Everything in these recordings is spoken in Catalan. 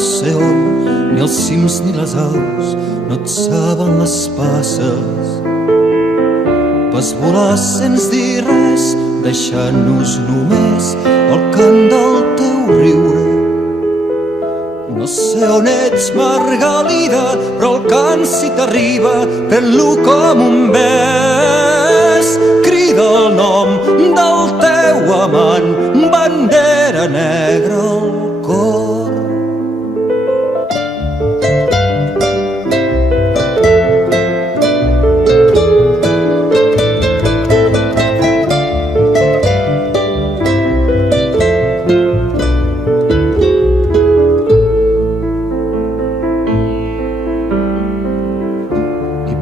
sé on, ni els cims ni les aus no et saben les passes. Vas volar sense dir res, deixant-nos només el cant del teu riure. No sé on ets, Margalida, però el cant si t'arriba, pren-lo com un bes. Crida el nom del teu amant, bandera negra al cor.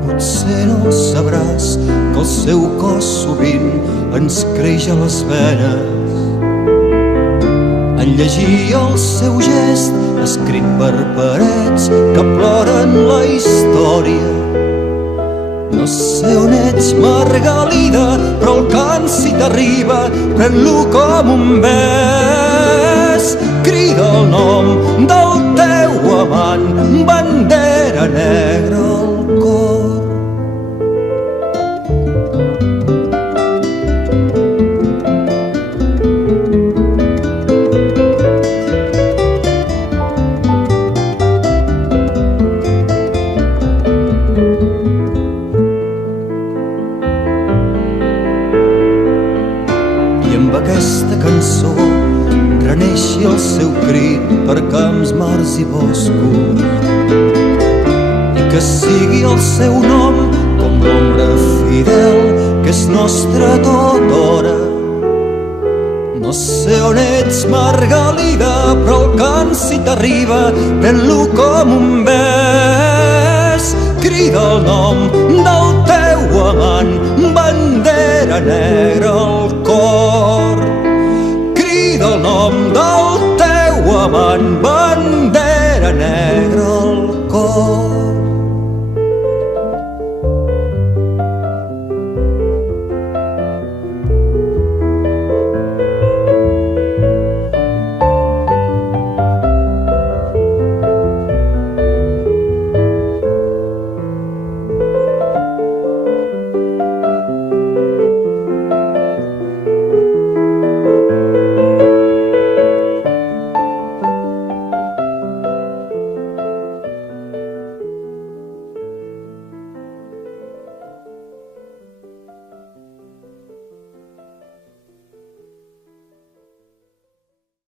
Potser no sabràs que el seu cos sovint ens creix a les venes. En llegir el seu gest escrit per parets que ploren la història. No sé on ets, Margalida, però el cant si t'arriba, pren-lo com un bes. Crida el nom del teu amant, bandera negra al cor. Amb aquesta cançó reneixi el seu crit per camps, mars i boscos, i que sigui el seu nom com l'ombra fidel que és nostra tothora. No sé on ets, Margalida, però el cant si t'arriba, pren-lo com un bes. Crida el nom del teu amant, bandera negra al cor. Crida el nom del teu amant,